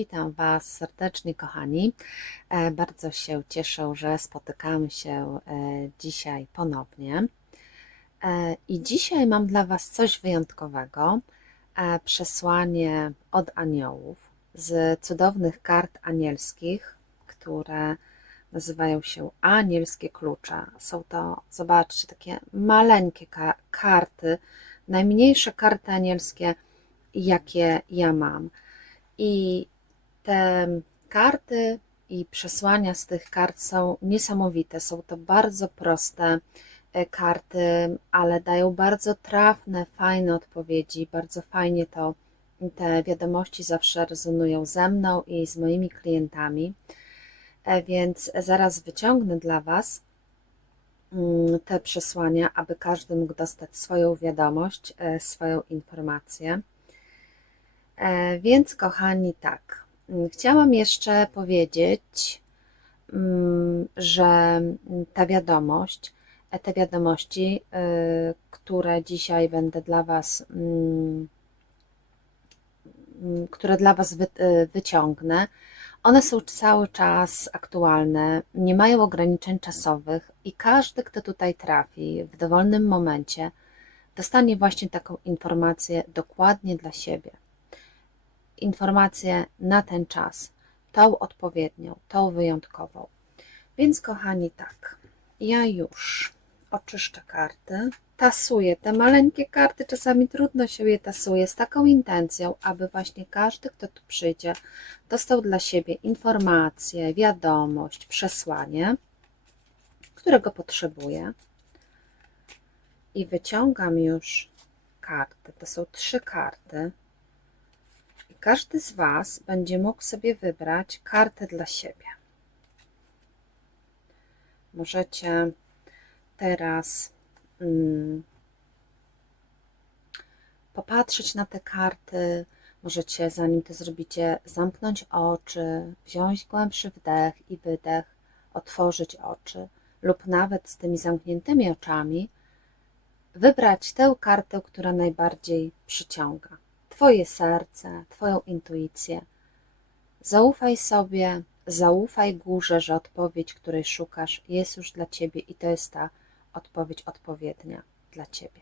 Witam Was serdecznie, kochani. E, Bardzo się cieszę, że spotykamy się e, dzisiaj ponownie. E, I dzisiaj mam dla Was coś wyjątkowego. Przesłanie od aniołów z cudownych kart anielskich, które nazywają się anielskie klucze. Są to, zobaczcie, takie maleńkie ka- karty, najmniejsze karty anielskie, jakie ja mam. I te karty i przesłania z tych kart są niesamowite. Są to bardzo proste e, karty, ale dają bardzo trafne, fajne odpowiedzi. Bardzo fajnie to te wiadomości zawsze rezonują ze mną i z moimi klientami. E, Więc zaraz wyciągnę dla Was mm, te przesłania, aby każdy mógł dostać swoją wiadomość, e, swoją informację. Więc, kochani, tak. Mm, Chciałam jeszcze powiedzieć, mm, że ta wiadomość, e, te wiadomości, y, które dzisiaj będę dla Was, mm, które dla Was y, wyciągnę, one są cały czas aktualne, nie mają ograniczeń czasowych i każdy, kto tutaj trafi w dowolnym momencie, dostanie właśnie taką informację dokładnie dla siebie informację na ten czas, tą odpowiednią, tą wyjątkową. Więc, kochani, tak, ja już oczyszczę karty, tasuję te maleńkie karty, czasami trudno się je tasuje, z taką intencją, aby właśnie każdy, kto tu przyjdzie, dostał dla siebie informację, wiadomość, przesłanie, którego potrzebuje. I wyciągam już karty. To są trzy karty. Każdy z Was będzie mógł sobie wybrać kartę dla siebie. Możecie teraz mm, popatrzeć na te karty. Możecie, zanim to zrobicie, zamknąć oczy, wziąć głębszy wdech i wydech, otworzyć oczy, lub nawet z tymi zamkniętymi oczami wybrać tę kartę, która najbardziej przyciąga. Twoje serce, Twoją intuicję. Zaufaj sobie, zaufaj górze, że odpowiedź, której szukasz, jest już dla Ciebie i to jest ta odpowiedź odpowiednia dla Ciebie.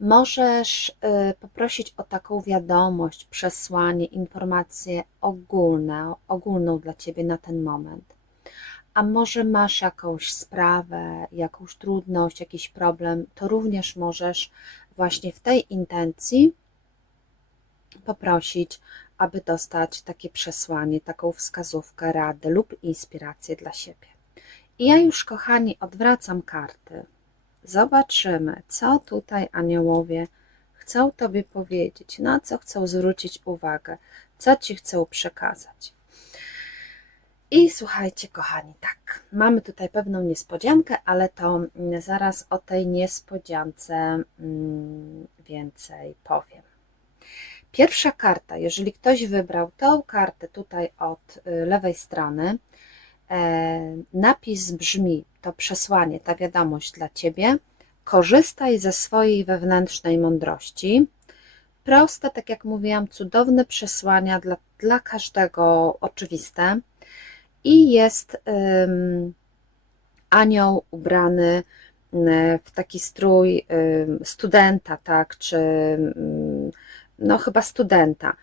Możesz y, poprosić o taką wiadomość, przesłanie, informację ogólne, ogólną dla Ciebie na ten moment. A może masz jakąś sprawę, jakąś trudność, jakiś problem, to również możesz właśnie w tej intencji poprosić, aby dostać takie przesłanie, taką wskazówkę, radę lub inspirację dla siebie. I ja już, kochani, odwracam karty. Zobaczymy, co tutaj aniołowie chcą Tobie powiedzieć, na co chcą zwrócić uwagę, co Ci chcą przekazać. I słuchajcie, kochani, tak, mamy tutaj pewną niespodziankę, ale to mm, zaraz o tej niespodziance mm, więcej powiem. Pierwsza karta, jeżeli ktoś wybrał tą kartę tutaj od y, lewej strony, e, napis brzmi, to przesłanie, ta wiadomość dla Ciebie, korzystaj ze swojej wewnętrznej mądrości. Proste, tak jak mówiłam, cudowne przesłania dla, dla każdego oczywiste. I jest ym, anioł ubrany y, w taki strój ym, studenta, tak, czy ym, no chyba studenta.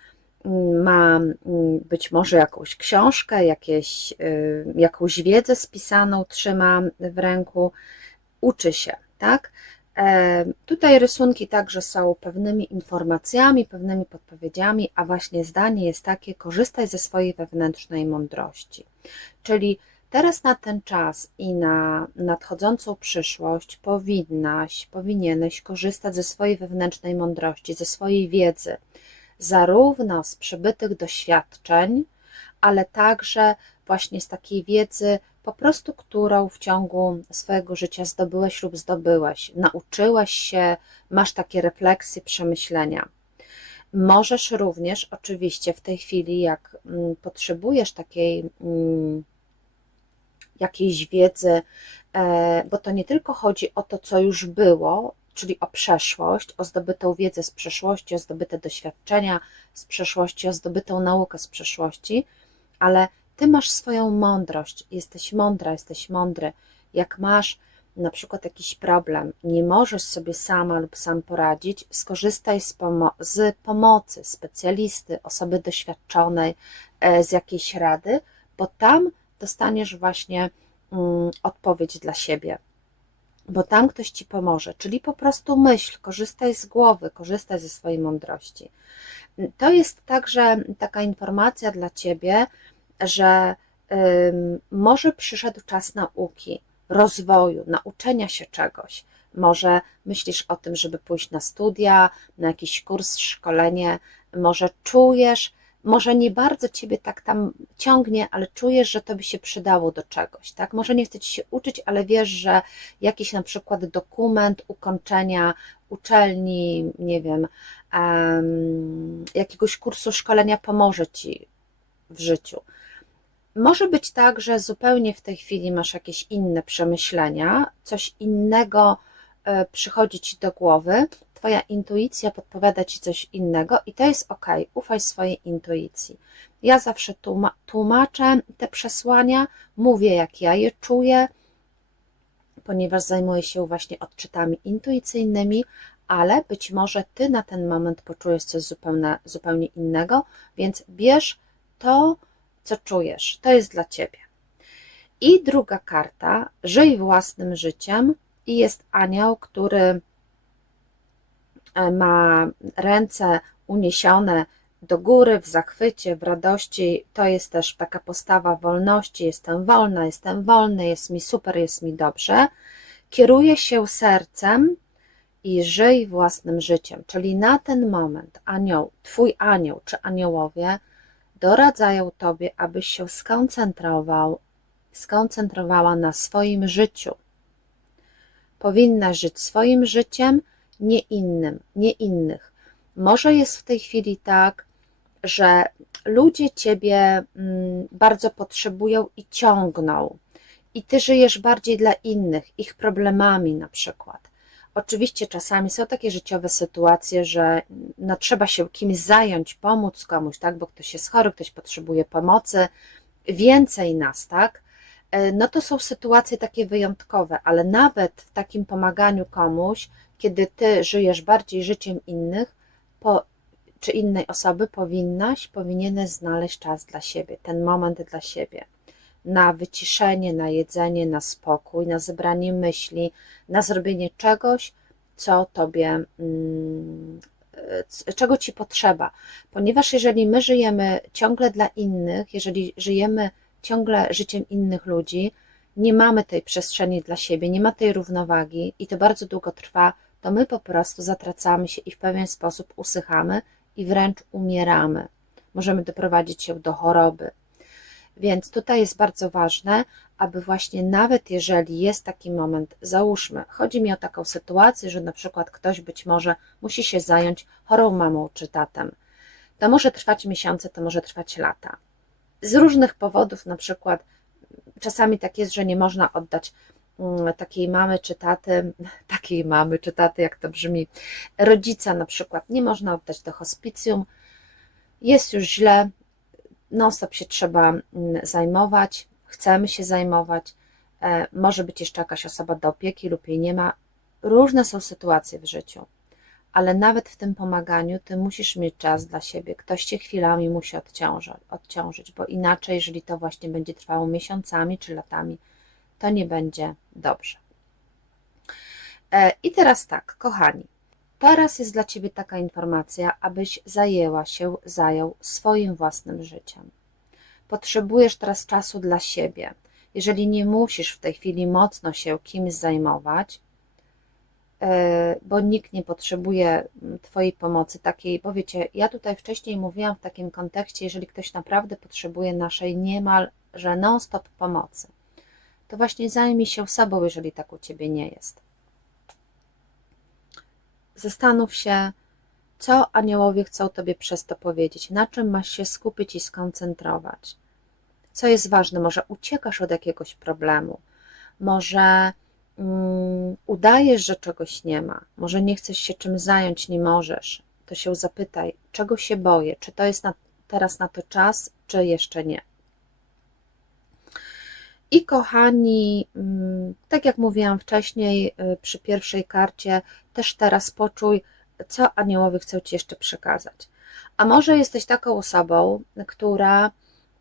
Ma mm, być może jakąś książkę, jakieś, y, jakąś wiedzę spisaną trzyma w ręku, uczy się, tak? E, Tutaj rysunki także są pewnymi informacjami, pewnymi podpowiedziami, a właśnie zdanie jest takie: korzystaj ze swojej wewnętrznej mądrości. Czyli teraz na ten czas i na nadchodzącą przyszłość powinnaś, powinieneś korzystać ze swojej wewnętrznej mądrości, ze swojej wiedzy, zarówno z przybytych doświadczeń, ale także właśnie z takiej wiedzy, po prostu którą w ciągu swojego życia zdobyłeś lub zdobyłeś, nauczyłeś się, masz takie refleksje, przemyślenia. Możesz również, oczywiście, w tej chwili, jak mm, potrzebujesz takiej mm, jakiejś wiedzy, e, bo to nie tylko chodzi o to, co już było, czyli o przeszłość, o zdobytą wiedzę z przeszłości, o zdobyte doświadczenia z przeszłości, o zdobytą naukę z przeszłości, ale ty masz swoją mądrość, jesteś mądra, jesteś mądry. Jak masz na przykład jakiś problem, nie możesz sobie sama lub sam poradzić, skorzystaj z, pomo- z pomocy specjalisty, osoby doświadczonej, e, z jakiejś rady, bo tam dostaniesz właśnie mm, odpowiedź dla siebie. Bo tam ktoś ci pomoże, czyli po prostu myśl, korzystaj z głowy, korzystaj ze swojej mądrości. To jest także taka informacja dla ciebie, że może przyszedł czas nauki, rozwoju, nauczenia się czegoś. Może myślisz o tym, żeby pójść na studia, na jakiś kurs, szkolenie, może czujesz, może nie bardzo ciebie tak tam ciągnie, ale czujesz, że to by się przydało do czegoś, tak? Może nie chce ci się uczyć, ale wiesz, że jakiś na przykład dokument ukończenia uczelni, nie wiem, um, jakiegoś kursu szkolenia pomoże ci w życiu. Może być tak, że zupełnie w tej chwili masz jakieś inne przemyślenia, coś innego e, przychodzi ci do głowy, twoja intuicja podpowiada ci coś innego i to jest ok, ufaj swojej intuicji. Ja zawsze tłumaczę te przesłania, mówię jak ja je czuję, ponieważ zajmuję się właśnie odczytami intuicyjnymi, ale być może ty na ten moment poczujesz coś zupełnie, zupełnie innego, więc bierz to, co czujesz. To jest dla ciebie. I druga karta, żyj własnym życiem i jest anioł, który ma ręce uniesione do góry, w zachwycie, w radości. To jest też taka postawa wolności. Jestem wolna, jestem wolny, jest mi super, jest mi dobrze. Kieruje się sercem i żyj własnym życiem. Czyli na ten moment anioł, twój anioł czy aniołowie doradzają Tobie, abyś się skoncentrował, skoncentrowała na swoim życiu. Powinna żyć swoim życiem, nie innym, nie innych. Może jest w tej chwili tak, że ludzie Ciebie mm, bardzo potrzebują i ciągną, i Ty żyjesz bardziej dla innych, ich problemami na przykład. Oczywiście czasami są takie życiowe sytuacje, że no, trzeba się kimś zająć, pomóc komuś, tak, bo ktoś jest chory, ktoś potrzebuje pomocy, więcej nas, tak, e, no to są sytuacje takie wyjątkowe, ale nawet w takim pomaganiu komuś, kiedy ty żyjesz bardziej życiem innych, po, czy innej osoby, powinnaś, powinieneś znaleźć czas dla siebie, ten moment dla siebie na wyciszenie, na jedzenie, na spokój, na zebranie myśli, na zrobienie czegoś, co tobie, mm, czego ci potrzeba. Ponieważ jeżeli my żyjemy ciągle dla innych, jeżeli żyjemy ciągle życiem innych ludzi, nie mamy tej przestrzeni dla siebie, nie ma tej równowagi i to bardzo długo trwa, to my po prostu zatracamy się i w pewien sposób usychamy i wręcz umieramy. Możemy doprowadzić się do choroby, więc tutaj jest bardzo ważne, aby właśnie nawet jeżeli jest taki moment, załóżmy, chodzi mi o taką sytuację, że na przykład ktoś być może musi się zająć chorą mamą czy tatem. To może trwać miesiące, to może trwać lata. Z różnych powodów, na przykład czasami tak jest, że nie można oddać takiej mamy czy taty, takiej mamy czy taty, jak to brzmi, rodzica na przykład nie można oddać do hospicjum, jest już źle, non-stop się trzeba mm, zajmować, chcemy się zajmować, e, może być jeszcze jakaś osoba do opieki lub jej nie ma. Różne są sytuacje w życiu, ale nawet w tym pomaganiu ty musisz mieć czas dla siebie. Ktoś cię chwilami musi odciążyć, odciążyć, bo inaczej, jeżeli to właśnie będzie trwało miesiącami czy latami, to nie będzie dobrze. E, I teraz tak, kochani, Teraz jest dla Ciebie taka informacja, abyś zajęła się, zajął swoim własnym życiem. Potrzebujesz teraz czasu dla siebie. Jeżeli nie musisz w tej chwili mocno się kimś zajmować, e, bo nikt nie potrzebuje Twojej pomocy takiej, bo wiecie, ja tutaj wcześniej mówiłam w takim kontekście, jeżeli ktoś naprawdę potrzebuje naszej niemal, że non-stop pomocy, to właśnie zajmij się sobą, jeżeli tak u Ciebie nie jest. Zastanów się, co aniołowie chcą Tobie przez to powiedzieć, na czym masz się skupić i skoncentrować. Co jest ważne, może uciekasz od jakiegoś problemu, może mm, udajesz, że czegoś nie ma, może nie chcesz się czym zająć, nie możesz, to się zapytaj, czego się boję, czy to jest na, teraz na to czas, czy jeszcze nie. I kochani, mm, tak jak mówiłam wcześniej y, przy pierwszej karcie, też teraz poczuj, co aniołowie chcą Ci jeszcze przekazać. A może jesteś taką osobą, która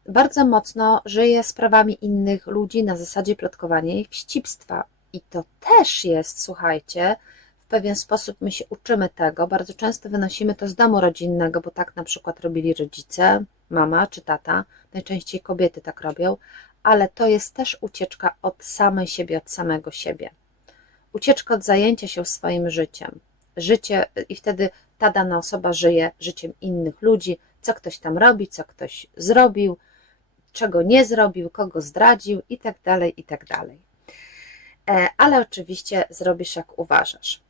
bardzo mocno żyje sprawami innych ludzi na zasadzie plotkowania i wścibstwa. I to też jest, słuchajcie, w pewien sposób my się uczymy tego. Bardzo często wynosimy to z domu rodzinnego, bo tak na przykład robili rodzice, mama czy tata. Najczęściej kobiety tak robią, ale to jest też ucieczka od samej siebie, od samego siebie. Ucieczka od zajęcia się swoim życiem. Życie i wtedy ta dana osoba żyje życiem innych ludzi, co ktoś tam robi, co ktoś zrobił, czego nie zrobił, kogo zdradził i tak dalej, i tak. E, Ale oczywiście zrobisz jak uważasz.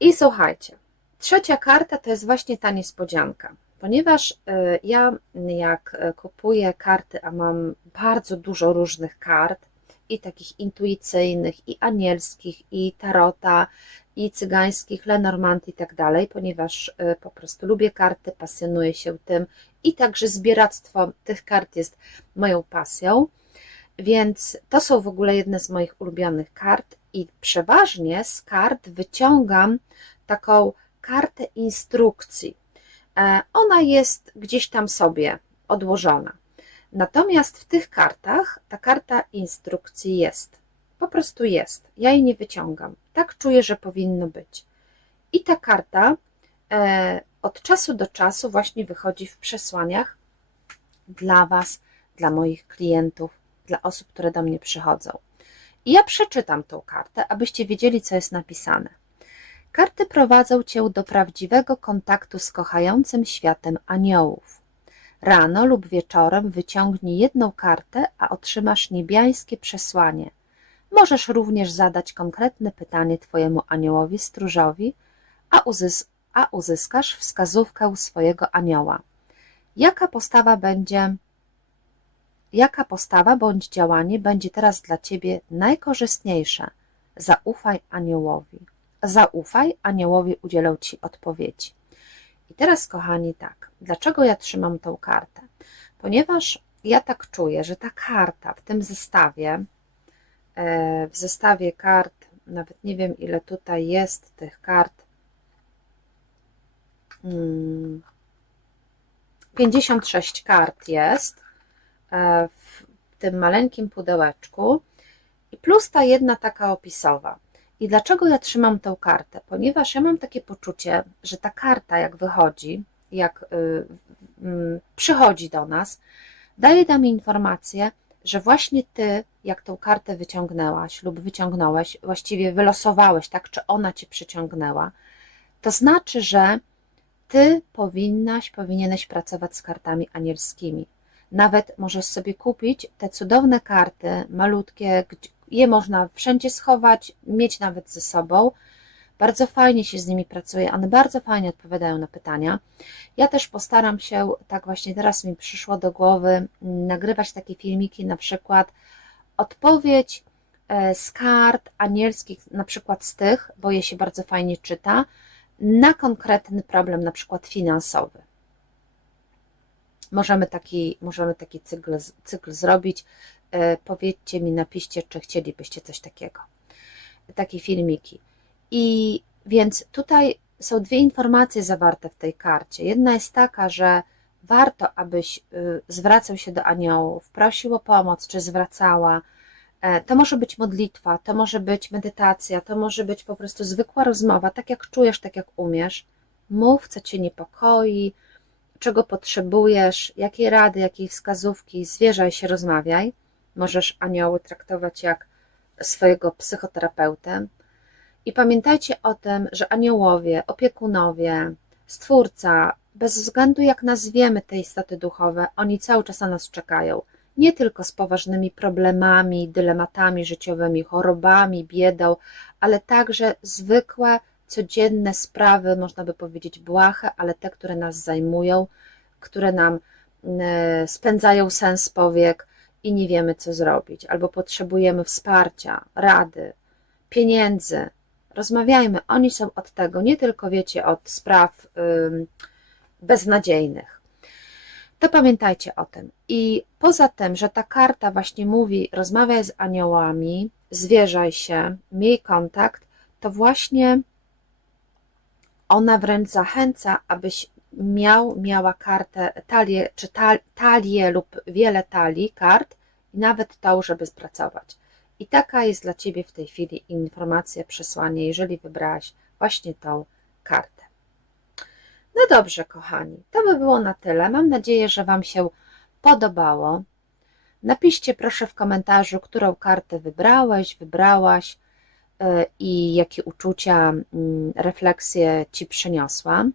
I słuchajcie, trzecia karta to jest właśnie ta niespodzianka. Ponieważ e, ja, jak e, kupuję karty, a mam bardzo dużo różnych kart, i takich intuicyjnych, i anielskich, i tarota, i cygańskich, Lenormand i tak dalej, ponieważ po prostu lubię karty, pasjonuję się tym i także zbieractwo tych kart jest moją pasją. Więc to są w ogóle jedne z moich ulubionych kart i przeważnie z kart wyciągam taką kartę instrukcji. E, Ona jest gdzieś tam sobie odłożona. Natomiast w tych kartach ta karta instrukcji jest. Po prostu jest. Ja jej nie wyciągam. Tak czuję, że powinno być. I ta karta e, od czasu do czasu właśnie wychodzi w przesłaniach dla Was, dla moich klientów, dla osób, które do mnie przychodzą. I ja przeczytam tą kartę, abyście wiedzieli, co jest napisane. Karty prowadzą Cię do prawdziwego kontaktu z kochającym światem aniołów. Rano lub wieczorem wyciągnij jedną kartę, a otrzymasz niebiańskie przesłanie. Możesz również zadać konkretne pytanie Twojemu aniołowi stróżowi, a, uzys a uzyskasz wskazówkę swojego anioła. Jaka postawa będzie, jaka postawa bądź działanie będzie teraz dla Ciebie najkorzystniejsze? Zaufaj aniołowi. Zaufaj, aniołowie udzielą Ci odpowiedzi. I teraz, kochani, tak, dlaczego ja trzymam tą kartę? Ponieważ ja tak czuję, że ta karta w tym zestawie, e, w zestawie kart, nawet nie wiem ile tutaj jest tych kart, 56 kart jest e, w tym maleńkim pudełeczku i plus ta jedna taka opisowa. I dlaczego ja trzymam tę kartę? Ponieważ ja mam takie poczucie, że ta karta, jak wychodzi, jak y, y, przychodzi do nas, daje nam informację, że właśnie ty, jak tą kartę wyciągnęłaś lub wyciągnąłeś, właściwie wylosowałeś, tak, czy ona cię przyciągnęła, to znaczy, że ty powinnaś, powinieneś pracować z kartami anielskimi. Nawet możesz sobie kupić te cudowne karty, malutkie, je można wszędzie schować, mieć nawet ze sobą. Bardzo fajnie się z nimi pracuje, one bardzo fajnie odpowiadają na pytania. Ja też postaram się, tak właśnie teraz mi przyszło do głowy, nagrywać takie filmiki, na przykład odpowiedź e, z kart anielskich, na przykład z tych, bo je się bardzo fajnie czyta, na konkretny problem, na przykład finansowy. Możemy taki, możemy taki cykl, cykl zrobić. E, powiedzcie mi, napiszcie, czy chcielibyście coś takiego. Takie filmiki. I więc tutaj są dwie informacje zawarte w tej karcie. Jedna jest taka, że warto, abyś y, zwracał się do aniołów, prosił o pomoc, czy zwracała. E, to może być modlitwa, to może być medytacja, to może być po prostu zwykła rozmowa, tak jak czujesz, tak jak umiesz. Mów, co cię niepokoi, czego potrzebujesz, jakie rady, jakie wskazówki, zwierzaj się, rozmawiaj. Możesz anioły traktować jak swojego psychoterapeutę. I pamiętajcie o tym, że aniołowie, opiekunowie, stwórca, bez względu jak nazwiemy te istoty duchowe, oni cały czas na nas czekają. Nie tylko z poważnymi problemami, dylematami życiowymi, chorobami, biedą, ale także zwykłe, codzienne sprawy, można by powiedzieć błahe, ale te, które nas zajmują, które nam e, spędzają sens powiek i nie wiemy, co zrobić, albo potrzebujemy wsparcia, rady, pieniędzy. Rozmawiajmy, oni są od tego, nie tylko wiecie, od spraw ym, beznadziejnych. To pamiętajcie o tym. I poza tym, że ta karta właśnie mówi, rozmawiaj z aniołami, zwierzaj się, miej kontakt, to właśnie ona wręcz zachęca, abyś miał, miała kartę, talię, czy tal, talię lub wiele talii kart i nawet tą, żeby spracować. I taka jest dla Ciebie w tej chwili informacja, przesłanie, jeżeli wybrałaś właśnie tą kartę. No dobrze, kochani, to by było na tyle. Mam nadzieję, że Wam się podobało. Napiszcie proszę w komentarzu, którą kartę wybrałeś, wybrałaś yy, i jakie uczucia, yy, refleksje Ci przyniosłam,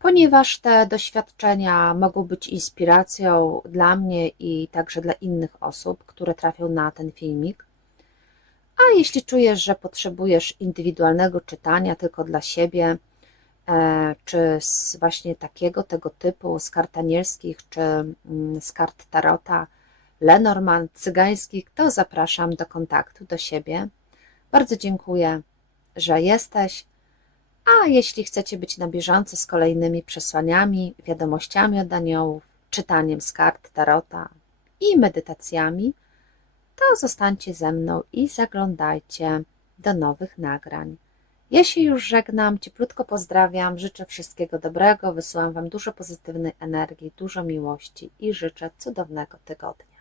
ponieważ te doświadczenia mogą być inspiracją dla mnie i także dla innych osób, które trafią na ten filmik. A jeśli czujesz, że potrzebujesz indywidualnego czytania tylko dla siebie, e, czy z właśnie takiego, tego typu, z kart anielskich, czy mm, z kart tarota, Lenormand, cygańskich, to zapraszam do kontaktu do siebie. Bardzo dziękuję, że jesteś. A jeśli chcecie być na bieżąco z kolejnymi przesłaniami, wiadomościami od aniołów, czytaniem z kart tarota i medytacjami, to zostańcie ze mną i zaglądajcie do nowych nagrań. Ja się już żegnam, cieplutko pozdrawiam, życzę wszystkiego dobrego, wysyłam Wam dużo pozytywnej energii, dużo miłości i życzę cudownego tygodnia.